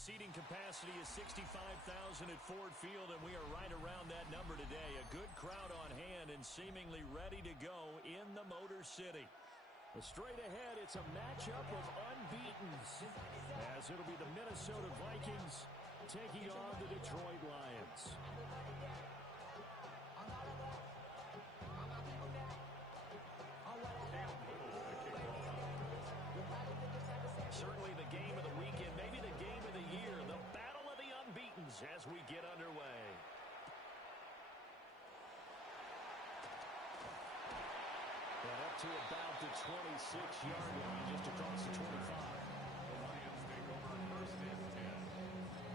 seating capacity is 65,000 at Ford Field, and we are right around that number today. A good crowd on hand and seemingly ready to go in the Motor City. Straight ahead, it's a matchup of unbeatens, as it'll be the Minnesota Vikings taking on the Detroit Lions. Certainly the game of the weekend, maybe the game of the year, the battle of the unbeatens as we get underway. And up to about the 26-yard line, just across the 25. The Lions take over first and 10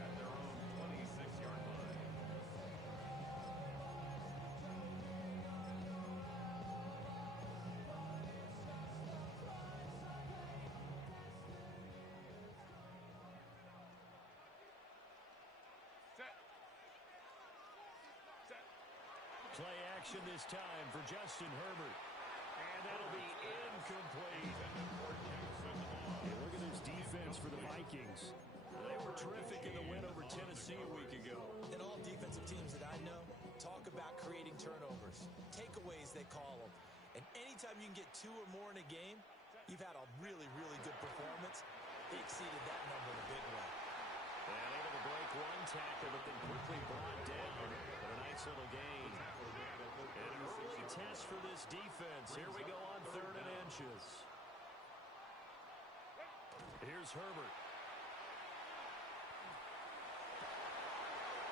at their own 26-yard line. Play action this time for Justin Herbert. And that'll be incomplete. Hey, look at this defense for the Vikings. They were terrific in the win over Tennessee a week ago. And all defensive teams that I know talk about creating turnovers. Takeaways, they call them. And anytime you can get 2 or more in a game, you've had a really, really good performance. They exceeded that number in a big way. And able to break one tackle, but then quickly brought down. But a nice little gain. An early test for this defense. Here we go on 3rd and inches. Here's Herbert.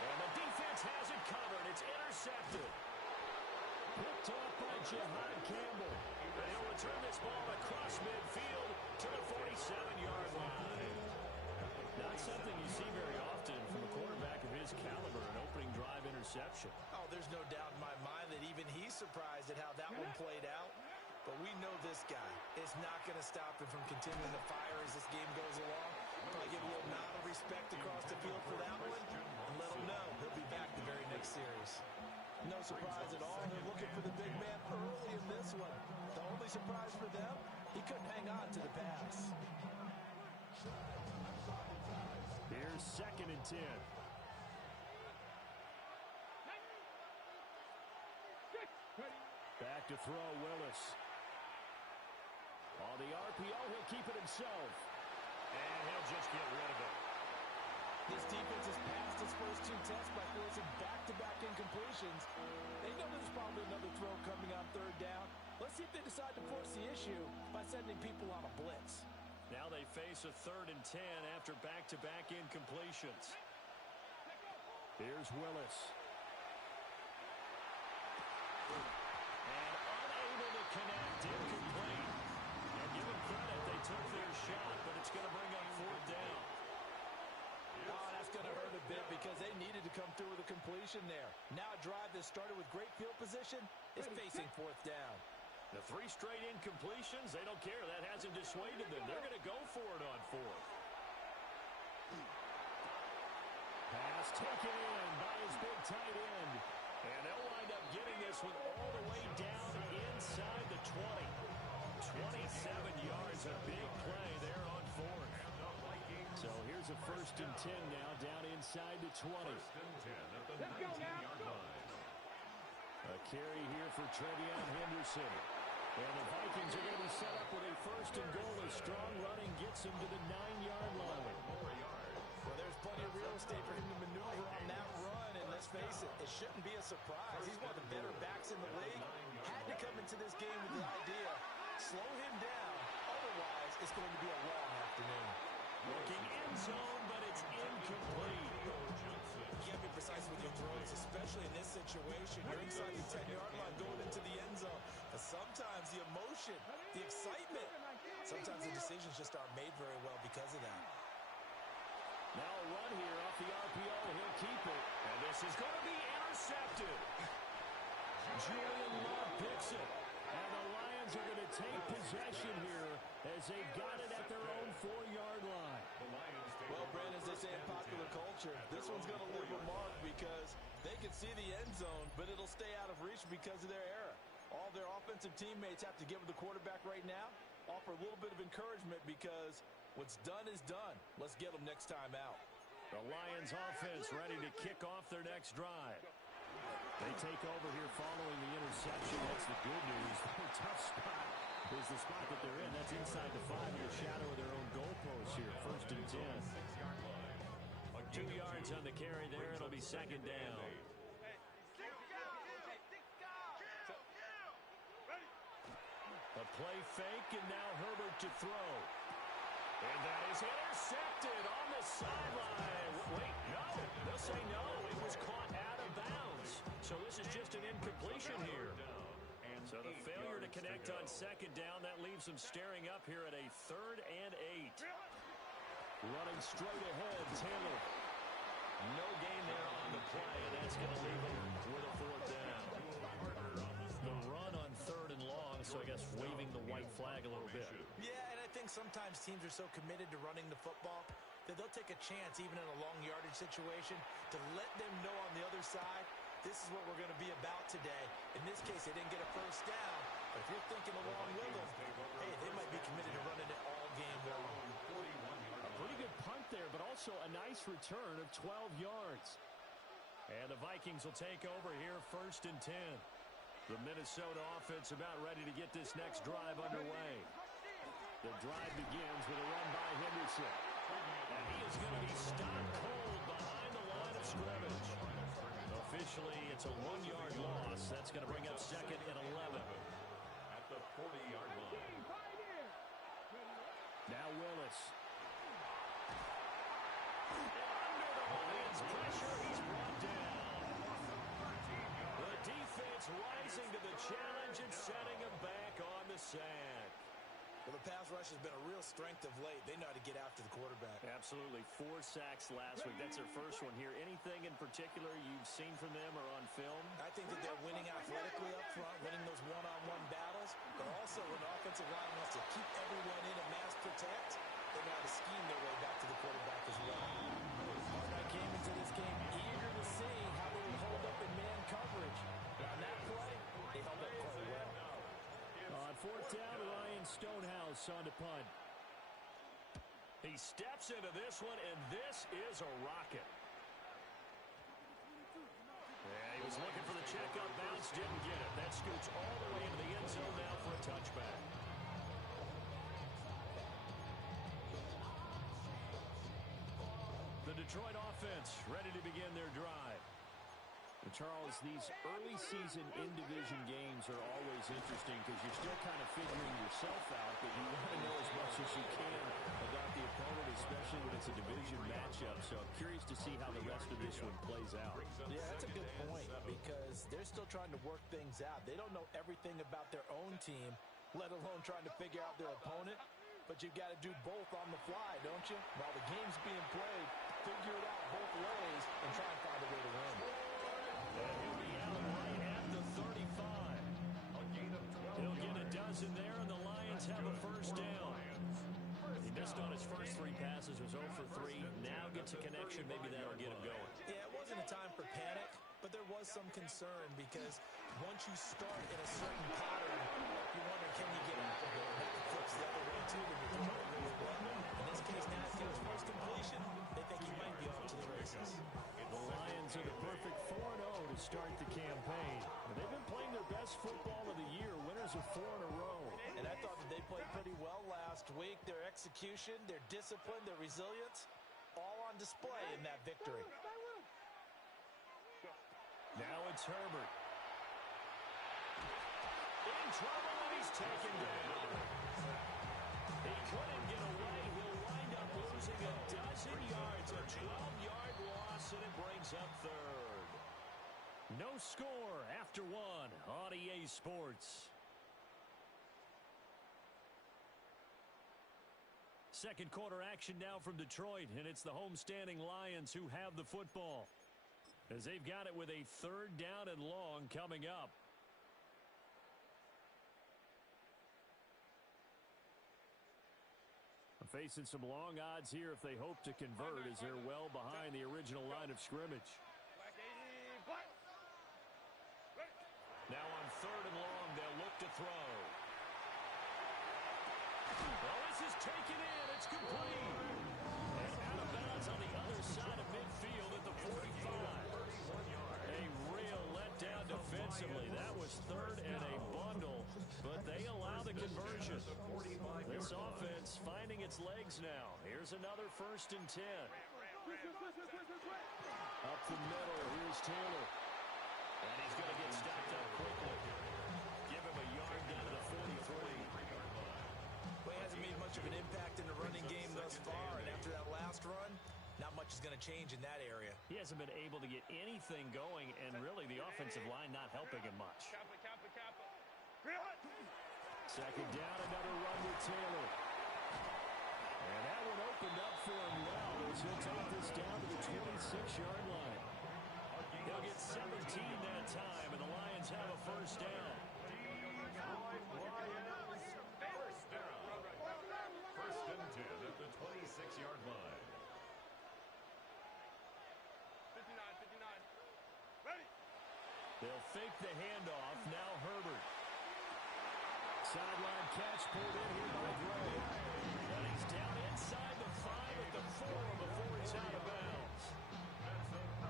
And the defense has it covered. It's intercepted. Picked off by Jihad Campbell. And he'll return this ball across midfield to the 47-yard line. Not something you see very often from a quarterback of his caliber, an opening drive interception. Oh, there's no doubt in my mind that even he's surprised at how that one played out. But we know this guy is not going to stop him from continuing to fire as this game goes along. Probably give a little nod of respect across the field for that one and let him know he'll be back the very next series. No surprise at all. They're looking for the big man early in this one. The only surprise for them, he couldn't hang on to the pass. Here's 2nd and 10. Back to throw, Willis. On the RPO, he'll keep it himself. And he'll just get rid of it. This defense has passed its first 2 tests by forcing back-to-back incompletions. They know there's probably another throw coming on 3rd down. Let's see if they decide to force the issue by sending people on a blitz. Now they face a 3rd and 10 after back-to-back incompletions. Here's Willis. And unable to connect, incomplete. And give them credit, they took their shot, but it's going to bring up 4th down. Oh, that's going to hurt a bit because they needed to come through with a completion there. Now a drive that started with great field position is facing 4th down. The 3 straight incompletions, they don't care. That hasn't dissuaded them. They're going to go for it on 4th. Pass taken in by his big tight end. And they'll wind up getting this one all the way down inside the 20. 27 yards, a big play there on 4th. So here's a 1st and 10 now, down inside the 20. 1st and 10 at the 19-yard line. A carry here for Trevion Henderson. And the Vikings are going to be set up with a 1st and goal. A strong running gets him to the 9-yard line. Well, there's plenty of real estate for him to maneuver on that run. And let's face it, it shouldn't be a surprise. He's one of the better backs in the league. Had to come into this game with the idea, slow him down. Otherwise, it's going to be a long afternoon. Looking end zone, but it's incomplete. You got to be precise with your throws, especially in this situation. You're inside the 10-yard line going into the end zone. But sometimes the emotion, the excitement, sometimes the decisions just aren't made very well because of that. Now a run here off the RPO. He'll keep it. And this is going to be intercepted. Julian Love picks it. And the Lions are going to take possession here as they got it at their own 4-yard line. Well, Brandon, as they say in popular culture, this one's going to leave a mark because they can see the end zone, but it'll stay out of reach because of their error. All their offensive teammates have to give the quarterback right now, offer a little bit of encouragement because what's done is done. Let's get them next time out. The Lions offense ready to kick off their next drive. They take over here following the interception. That's the good news. The tough spot is the spot that they're in. That's inside the 5-year shadow of their own goalpost here. 1st and 10. 2 yards on the carry there. It'll be 2nd down. A play fake, and now Herbert to throw. And that is intercepted on the sideline. Wait, no. They'll say no. It was caught out of bounds. So this is just an incompletion here. So the failure to connect on 2nd down, that leaves them staring up here at a 3rd and 8. Running straight ahead, Taylor. No gain there on the play, and that's going to leave them with a 4th down. The run on 3rd and long, so I guess waving the white flag a little bit. Yeah, and I think sometimes teams are so committed to running the football that they'll take a chance, even in a long yardage situation, to let them know on the other side, this is what we're going to be about today. In this case, they didn't get a 1st down, but if you're thinking along with them, hey, they might be committed to running it all game long. A pretty good punt there, but also a nice return of 12 yards. And the Vikings will take over here 1st and 10. The Minnesota offense about ready to get this next drive underway. The drive begins with a run by Henderson. And he is going to be stopped cold behind the line of scrimmage. Officially, it's a 1-yard loss. That's going to bring up 2nd and 11. At the 40-yard line. Now Willis. And under the Lions' pressure, he's brought down. The defense rising to the challenge and setting him back on the sack. Well, the pass rush has been a real strength of late. They know how to get after the quarterback. Absolutely. 4 sacks last week. That's their first one here. Anything in particular you've seen from them or on film? I think that they're winning athletically up front, winning those one-on-one battles, but also when the offensive line wants to keep everyone in and mass protect, they know how to scheme their way back to the quarterback as well. Hardknight came into this game eager to see how they would hold up in man coverage. And on that play, they held up quite well. On 4th down, Ryan Stonehouse on to punt. He steps into this one, and this is a rocket. Yeah, he was looking for the checkup bounce, didn't get it. That scoots all the way into the end zone now for a touchback. The Detroit offense ready to begin their drive. Charles, these early season in-division games are always interesting because you're still kind of figuring yourself out, but you want to know as much as you can about the opponent, especially when it's a division matchup. So I'm curious to see how the rest of this one plays out. Yeah, that's a good point because they're still trying to work things out. They don't know everything about their own team, let alone trying to figure out their opponent. But you've got to do both on the fly, don't you? While the game's being played, figure it out both ways and try and find a way to win. And he'll be out right at the 35. He'll get a dozen there, and the Lions have a 1st down. He missed on his first 3 passes, was 0 for 3. Now gets a connection. Maybe that'll get him going. Yeah, it wasn't a time for panic, but there was some concern because once you start in a certain pattern, you wonder, can you get out? That flips the other way, too, when you're throwing really well. In this case, now after his first completion, they think he might be off to the races. The Lions are the perfect 4-0 to start the campaign. They've been playing their best football of the year, winners of 4 in a row. And I thought that they played pretty well last week. Their execution, their discipline, their resilience, all on display in that victory. Now it's Herbert. In trouble, and he's taken down. He couldn't get away. He'll wind up losing a dozen yards, a 12-yard loss, and it brings up 3rd. No score after 1 on EA Sports. Second quarter action now from Detroit, and it's the homestanding Lions who have the football, as they've got it with a 3rd down and long coming up. Facing some long odds here if they hope to convert, as they're well behind the original line of scrimmage. Now on 3rd and long, they'll look to throw. Well, this is taken in. It's complete. And out of bounds is on the other side of midfield at the 45. A real letdown defensively. That was third and a bundle, but they allow the conversion. This offense finding its legs now. Here's another 1st and 10. Up the middle, here's Taylor. And he's going to get stacked up quickly. Give him a yard down to the 43. Well, he hasn't made much of an impact in the running game thus far, and after that last run, not much is going to change in that area. He hasn't been able to get anything going, and really the offensive line not helping him much. Second down, another run with Taylor. And that one opened up for him well as he'll take this down to the 26-yard line. He'll get 17 that time, and the Lions have a 1st down. First and 10 at the 26-yard line. 59. Ready. They'll fake the handoff. Now Herbert. Sideline catch pulled in here by Gray. But he's down inside the 5 at the 4 before he's out of bounds.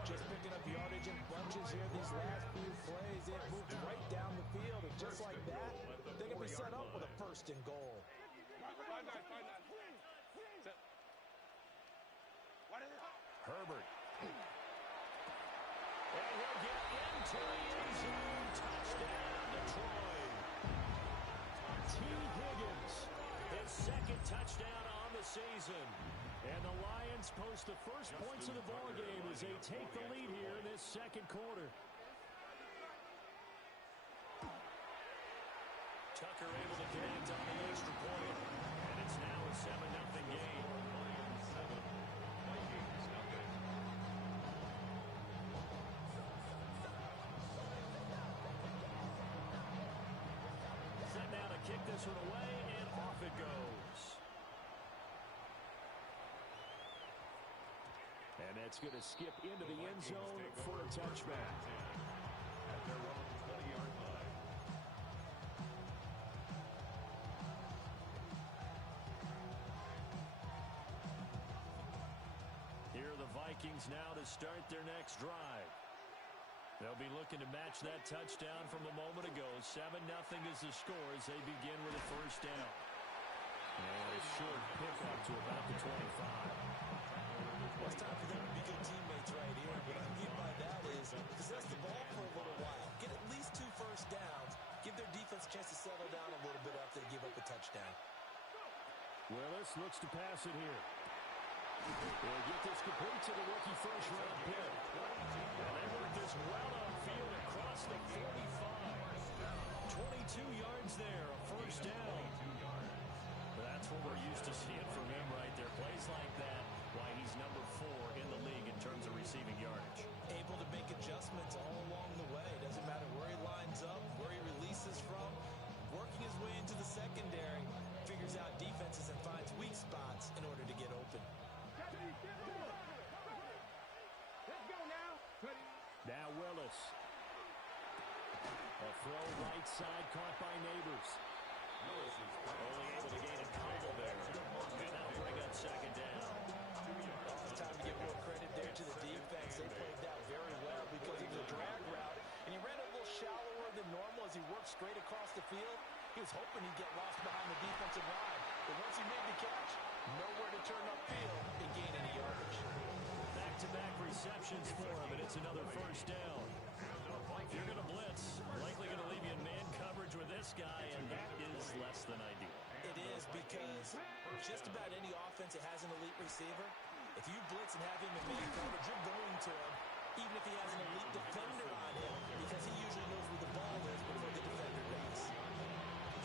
Just picking up yardage in bunches here these last few plays. They've moved right down the field, and just like that, they're going to be set up with a 1st and goal. Herbert. And he'll get into the end zone. Touchdown, Detroit. T. Higgins, his 2nd touchdown on the season. And the Lions post the first points of the ballgame as they take the lead here in this 2nd quarter. Tucker able to connect on the extra point. And it's now a 7-0 game. Set now to kick this one away, and off it goes. And that's going to skip into the end zone for a touchback. At their own 20-yard line. Here are the Vikings now to start their next drive. They'll be looking to match that touchdown from a moment ago. 7-0 is the score as they begin with a 1st down. And a short pickup to about the 25. Well, it's time for them to be good teammates right here. What I mean by that is possess the ball for a little while. Get at least 2 1st downs. Give their defense a chance to settle down a little bit after they give up a touchdown. Willis looks to pass it here. They'll get this complete to the rookie 1st-round pick. And they work this well upfield across the 45. 22 yards there, a 1st down. That's what we're used to seeing from him right there. Plays like that, why he's number 4 in the league in terms of receiving yardage. Able to make adjustments all along the way. Doesn't matter where he lines up, where he releases from. Working his way into the secondary, figures out defenses and finds weak spots in order to get open. Let's go now. Now Willis. A throw right side caught by Neighbors. Only able to gain a couple there. And that'll bring up 2nd down. It's time to give more credit there to the defense. They played that very well because it was a drag route, and he ran a little shallower than normal as he worked straight across the field. He was hoping he'd get lost behind the defensive line, but once he made the catch, nowhere to turn upfield and gain any yardage. Back-to-back receptions for him, and it's another 1st down. If you're going to blitz, likely going to leave you in man coverage with this guy, and that is less than ideal. It is because just about any offense that has an elite receiver, if you blitz and have him in man coverage, you're going to him, even if he has an elite defender on him, because he usually knows where the ball is before the defender does.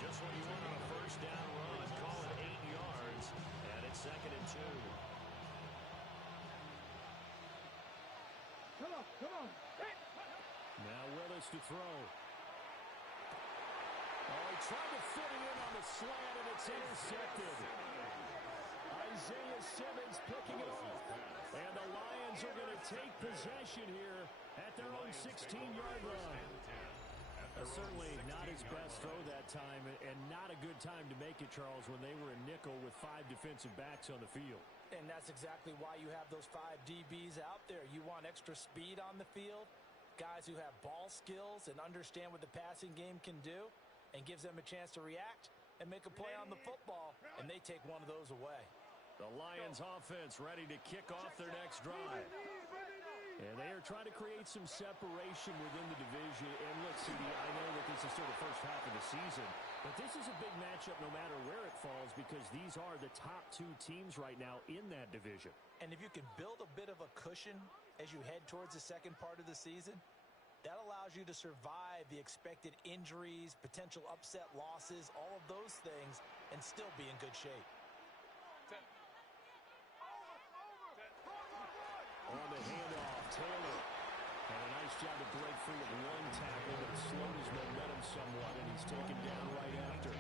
Just what you want on a 1st down run, call it 8 yards, and it's 2nd and 2. Come on, come on. Now Willis to throw. Oh, he tried to fit it in on the slant, and it's intercepted. Isaiah Simmons picking it off. And the Lions are going to take possession here at their own 16-yard line. Certainly not his best throw that time, and not a good time to make it, Charles, when they were in nickel with 5 defensive backs on the field. And that's exactly why you have those 5 DBs out there. You want extra speed on the field, guys who have ball skills and understand what the passing game can do, and gives them a chance to react and make a play on the football, and they take one of those away. The Lions offense ready to kick off their next drive. And they are trying to create some separation within the division. And look, CD, I know that this is still the first half of the season, but this is a big matchup no matter where it falls, because these are the top 2 teams right now in that division. And if you can build a bit of a cushion as you head towards the second part of the season, that allows you to survive the expected injuries, potential upset losses, all of those things, and still be in good shape. On the handoff, Taylor. And a nice job to break free of 1 tackle, but it slowed his momentum somewhat, and he's taken down right after.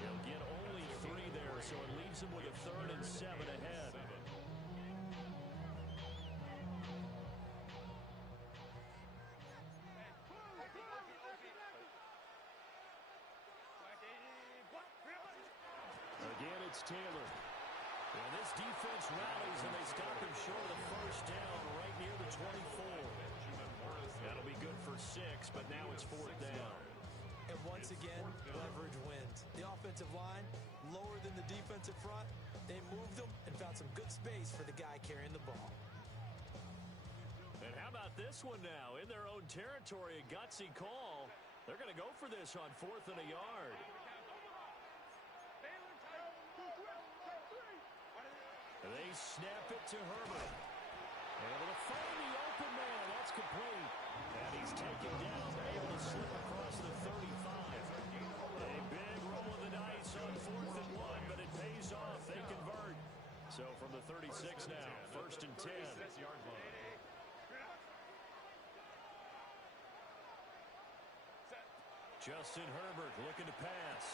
He'll get only 3 there, so it leaves him with a 3rd and 7 ahead. Again, it's Taylor. And this defense rallies, and they stop him short of the first down right near the 24. That'll be good for 6, but now it's 4th down. And once again, leverage wins. The offensive line, lower than the defensive front. They moved them and found some good space for the guy carrying the ball. And how about this one now? In their own territory, a gutsy call. They're going to go for this on 4th and a yard. They snap it to Herbert. Able to find the open man. That's complete. And he's taken down, able to slip across the 35. A big roll of the dice on 4th and 1, but it pays off. They convert. So from the 36 now, 1st and 10. Justin Herbert looking to pass.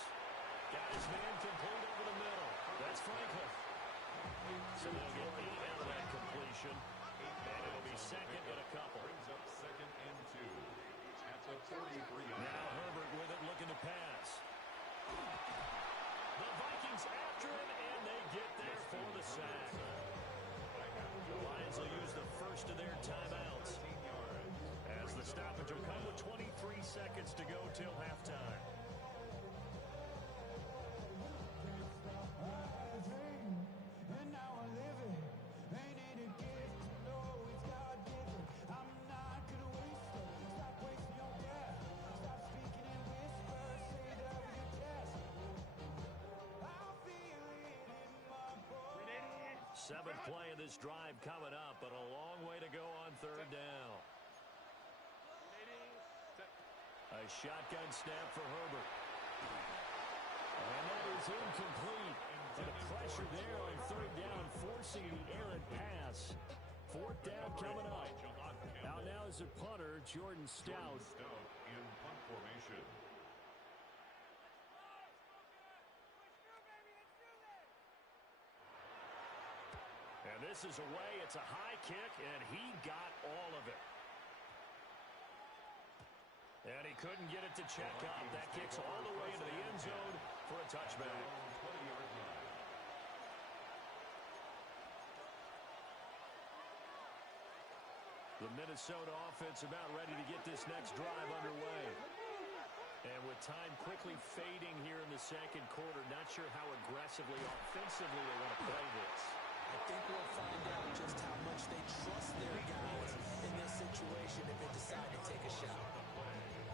Got his man complete over the middle. That's Franklin. So they'll get 8 out of that completion. And it'll be 2nd and a couple. Brings up 2nd and 2. At the 43. Now Herbert with it, looking to pass. The Vikings after him, and they get there for the sack. The Lions will use the first of their timeouts, as the stoppage will come with 23 seconds to go till halftime. Seventh play of this drive coming up, but a long way to go on 3rd down. A shotgun snap for Herbert. And that is incomplete. And a pressure there on 3rd down, forcing the errant pass. 4th down coming up. Out now is the punter, Jordan Stout. In punt formation. And this is away. It's a high kick, and he got all of it. And he couldn't get it to check up. That kicks all the way into the end zone for a touchback. The Minnesota offense about ready to get this next drive underway. And with time quickly fading here in the second quarter, not sure how aggressively, offensively they want to play this. I think we'll find out just how much they trust their guys in this situation if they decide to take a shot.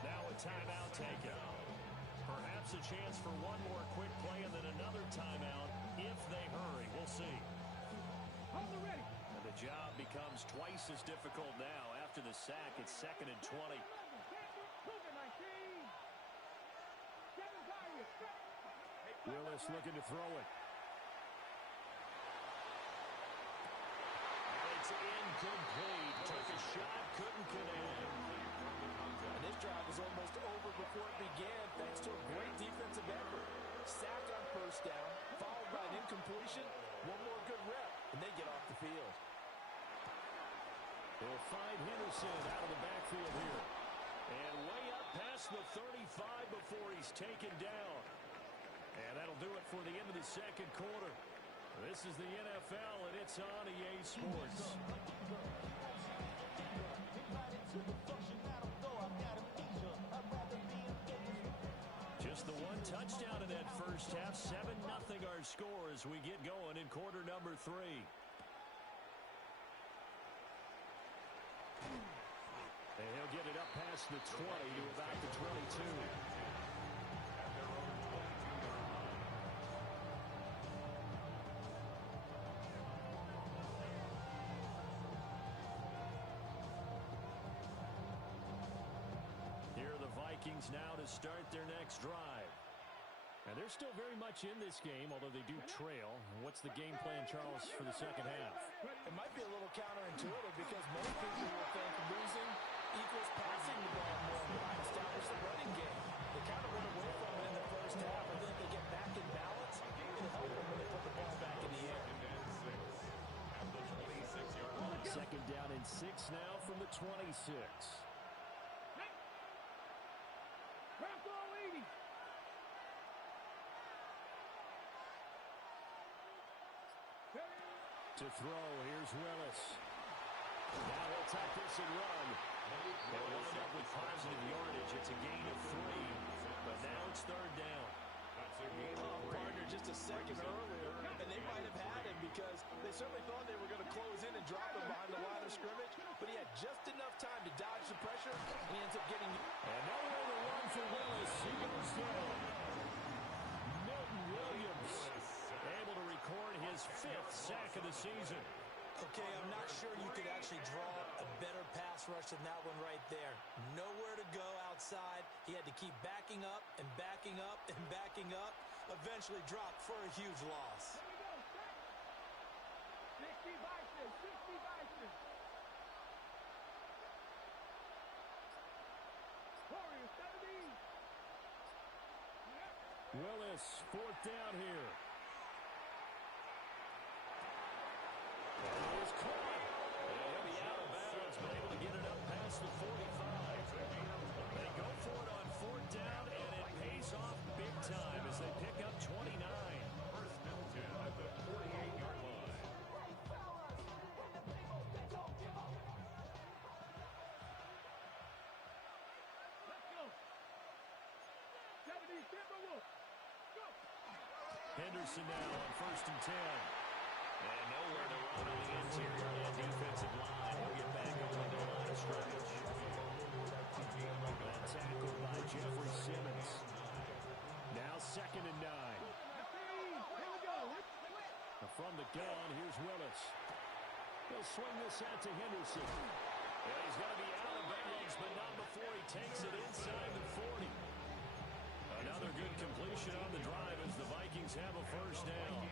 Now a timeout taken. Perhaps a chance for one more quick play and then another timeout if they hurry. We'll see. And the job becomes twice as difficult now. After the sack, it's 2nd and 20. Willis looking to throw it. It's incomplete. Took a shot, couldn't connect. And this drive was almost over before it began thanks to a great defensive effort. Sack on 1st down, followed by an incompletion. One more good rep, and they get off the field. They'll find Henderson out of the backfield here. And way up past across the 35 before he's taken down. And that'll do it for the end of the second quarter. This is the NFL, and it's on EA Sports. Just the one touchdown in that first half. 7-0 our score as we get going in quarter number 3. And he'll get it up past the 20 to about the 22. Here are the Vikings now to start their next drive. And they're still very much in this game, although they do trail. What's the game plan, Charles, for the second half? It might be a little counterintuitive because most people will think losing equals passing the ball more and trying to establish the running game. They kind of went away from it in the first half. I think they get back in balance. It'll help them when they put the ball back in the air. Second down and 6 now from the 26. To throw, here's Willis. Now he'll take this and run. They'll wind up with positive yardage. It's a gain of 3, but now it's third down. Partner just a second earlier, and they might have had him because they certainly thought they were going to close in and drop him behind the line of scrimmage, but he had just enough time to dodge the pressure, and he ends up getting... And nowhere to run for Willis. He goes down. Milton Williams able to record his 5th sack of the season. Okay, I'm not sure you could actually draw a better pass rush than that one right there. Nowhere to go outside. He had to keep backing up and backing up and backing up. Eventually dropped for a huge loss. 60 Vikings, 60 Vikings. Warriors, 70. Willis, 4th down here. He's caught. And he'll be out of bounds, but able to get it up past the 45. They go for it on 4th down, and it pays off big time as they pick up 29. First and 10 at the 48-yard line. Let's go. 70 Timberwolves. Go. Henderson now on 1st and 10. And nowhere to run on the interior of that defensive line. He'll get back over the line of scrimmage. That tackle by Jeffrey Simmons. Now 2nd and 9. Here we go. From the gun, here's Willis. He'll swing this out to Henderson. And he's going to be out of bounds, but not before he takes it inside the 40. Another good completion on the drive as the Vikings have a 1st down.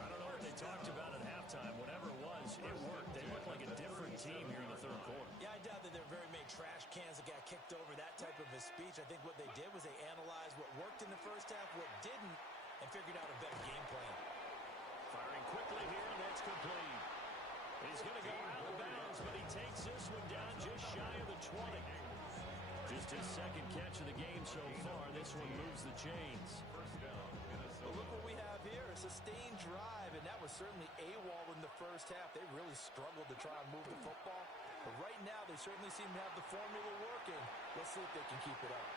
I don't know what they talked about at halftime. Whatever it was, it worked. They looked like a different team here in the 3rd quarter. Yeah, I doubt that there were very many trash cans that got kicked over, that type of a speech. I think what they did was they analyzed what worked in the first half, what didn't, and figured out a better game plan. Firing quickly here, and that's complete. He's going to go out of bounds, but he takes this one down just shy of the 20. Just his 2nd catch of the game so far. This one moves the chains. Well, look what we have here, a sustained drive, and that was certainly AWOL in the first half. They really struggled to try and move the football, but right now they certainly seem to have the formula working. Let's see if they can keep it up.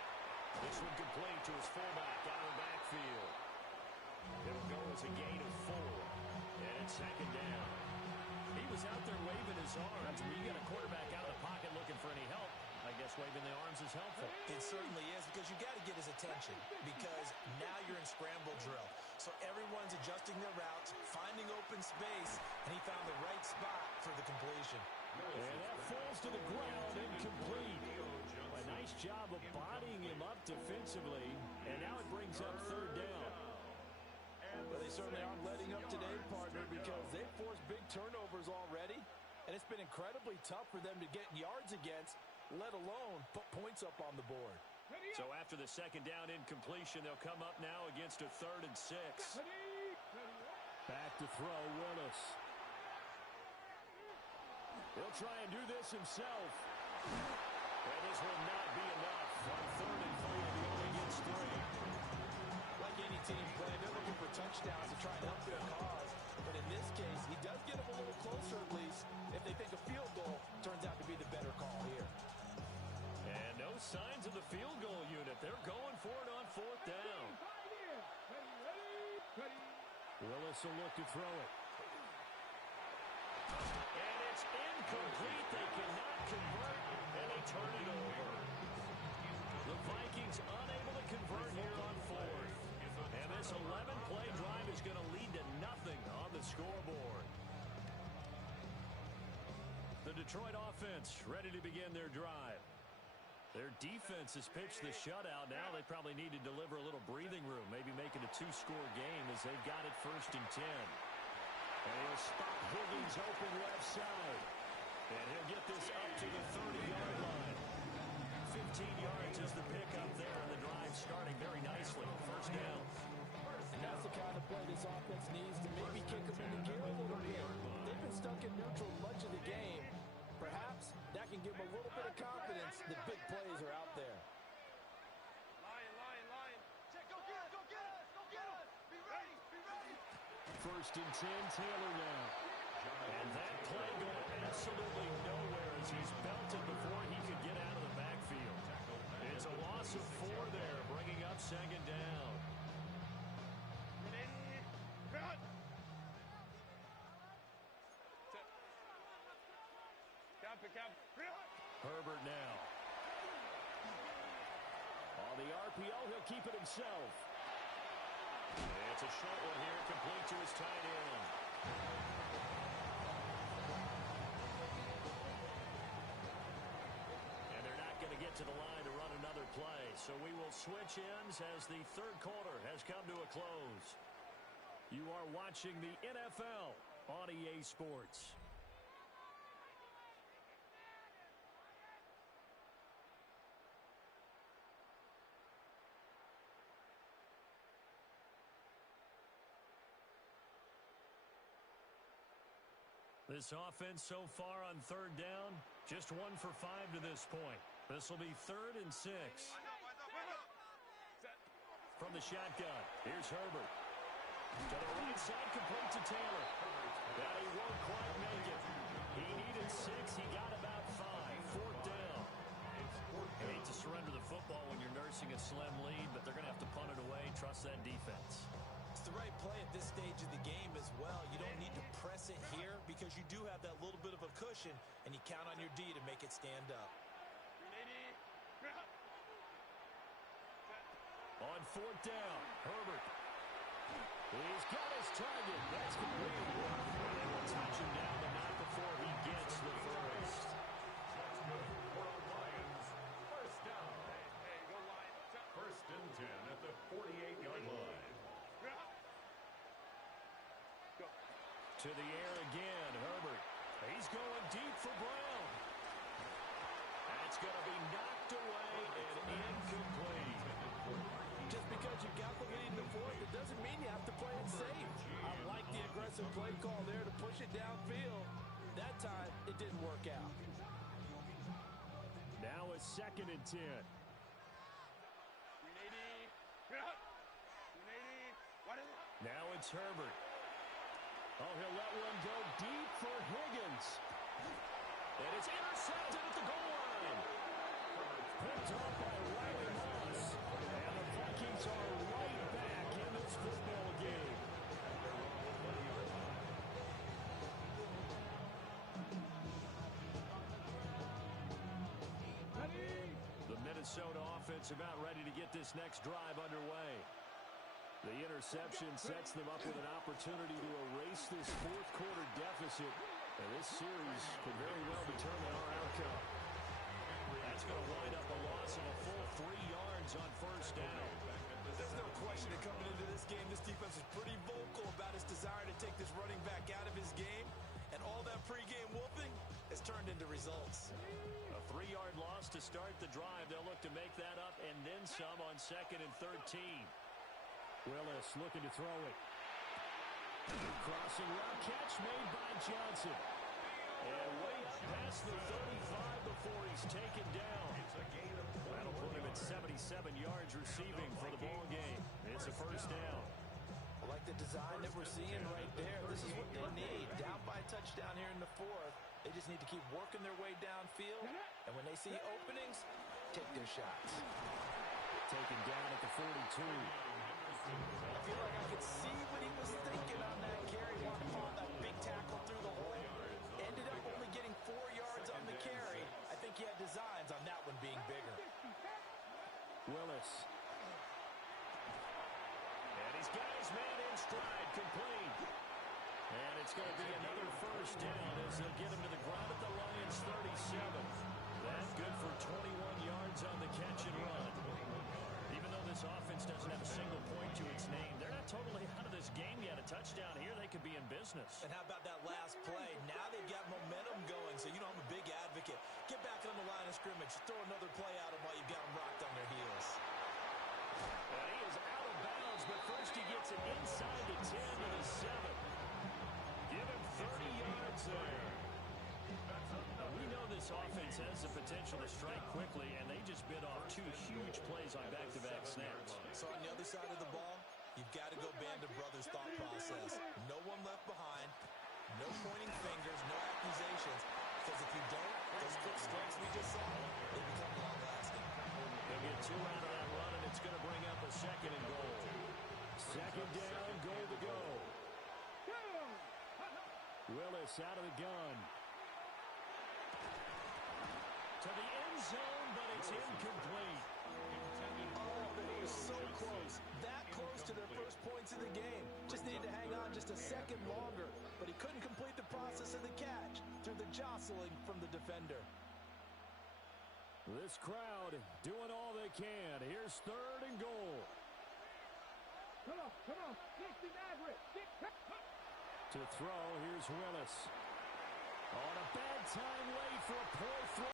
This one complete to his fullback out of the backfield. It'll go as a gain of 4, and it's 2nd down. He was out there waving his arms. When you get a quarterback out of the pocket looking for any help, I guess waving the arms is helpful. It certainly is, because you got to get his attention, because now you're in scramble drill. So everyone's adjusting their routes, finding open space, and he found the right spot for the completion. And that falls to the ground, incomplete. A nice job of bodying him up defensively, and now it brings up 3rd down. Well, they certainly aren't letting up today, partner, because they've forced big turnovers already, and it's been incredibly tough for them to get yards against, let alone put points up on the board. So after the 2nd down incompletion, they'll come up now against a 3rd and 6. Back to throw, Willis. He'll try and do this himself. And this will not be enough. On third and five, he only gets three. Like any team playing, they're looking for touchdowns to try and help their cause. But in this case, he does get them a little closer at least. If they think a field goal turns out to be the better call here. And no signs of the field goal unit. They're going for it on fourth down. Willis will look to throw it. And it's incomplete. They cannot convert, and they turn it over. The Vikings unable to convert here on fourth. And this 11-play drive is going to lead to nothing on the scoreboard. The Detroit offense ready to begin their drive. Their defense has pitched the shutout. Now they probably need to deliver a little breathing room, maybe make it a two-score game as they've got it first and 10. And he'll spot Higgins open left side. And he'll get this up to the 30-yard line. 15 yards is the pickup there, and the drive starting very nicely. First down. That's the kind of play this offense needs to maybe kick them into gear a little bit. They've been stuck in neutral much of the game. Perhaps that can give them a little bit of confidence that big plays are out there. Lion. Check, go get us. Be ready. First and 10, Taylor now. And that play going absolutely nowhere as he's belted before he could get out of the backfield. It's a loss of 4 there, bringing up second down. Herbert now. On the RPO, he'll keep it himself. It's a short one here, complete to his tight end. And they're not going to get to the line to run another play, so we will switch ends as the third quarter has come to a close. You are watching the NFL on EA Sports. This offense so far on third down, just 1 for 5 to this point. This will be 3rd and 6. From the shotgun, here's Herbert. To the right side, complete to Taylor. But he won't quite make it. He needed 6, he got about 5. 4th down. Hate to surrender the football when you're nursing a slim lead, but they're going to have to punt it away. Trust that defense. It's the right play at this stage of the game as well. You don't need to press it here because you do have that little bit of a cushion, and you count on your D to make it stand up. On 4th down, Herbert. He's got his target. That's complete. And they will touch him down, but not before he gets the first. That's good. Lions, first down. Hey, go Lions. First and 10 at the 48-yard line. To the air again, Herbert. He's going deep for Brown. That's going to be knocked away and incomplete. Just because you got the lead in the fourth, it doesn't mean you have to play it safe. I like the aggressive play call there to push it downfield. That time, it didn't work out. Now a 2nd and 10. Now it's Herbert. Oh, he'll let one go deep for Higgins. And it's intercepted at the goal line. Picked up by Riley Moss. And the Vikings are right back in this football game. The Minnesota offense about ready to get this next drive underway. The interception sets them up with an opportunity to erase this 4th quarter deficit. And this series could very well determine our outcome. That's going to wind up a loss of a full 3 yards on first down. There's no question that coming into this game, this defense is pretty vocal about its desire to take this running back out of his game. And all that pregame whooping has turned into results. A 3-yard loss to start the drive. They'll look to make that up and then some on 2nd and 13. Willis looking to throw it. Crossing route catch made by Johnson. And way up past the 35 before he's taken down. That'll put him at 77 yards receiving for the ball game. It's a first down. I like the design that we're seeing right there. This is what they need. Down by a touchdown here in the fourth. They just need to keep working their way downfield. And when they see openings, take their shots. Taken down at the 42. I feel like I could see what he was thinking on that carry. Wanted to follow that big tackle through the hole. Ended up only getting 4 yards on the carry. I think he had designs on that one being bigger. Willis. And he's got his man in stride, complete. And it's going to be another first down as they'll get him to the ground at the Lions' 37. That's good for 21 yards on the catch and run. Even though this offense doesn't have a single point to its name, they're not totally out of this game yet. A touchdown here, they could be in business. And how about that last play? Now they've got momentum going, so you know I'm a big advocate. Get back on the line of scrimmage. Throw another play at them while you've got them rocked on their heels. And he is out of bounds, but first he gets it inside the 10 to the 7. Give him 30 yards there. We know this offense has the potential to strike quickly, and they just bit off 2 huge plays on back-to-back snaps. So on the other side of the ball, you've got to go Band of Brothers thought process. No one left behind, no pointing fingers, no accusations. Because if you don't, those quick strikes we just saw, they become long-lasting. They'll get 2 out of that run, and it's going to bring up a second and goal. Second down, goal to go. Willis out of the gun. To the end zone, but it's incomplete. Oh, they were so close. That close to their first points of the game. Just needed to hang on just a second longer. But he couldn't complete the process of the catch through the jostling from the defender. This crowd doing all they can. Here's third and goal. Come on. Get the average. To throw, here's Willis. On a bad time late for a poor throw.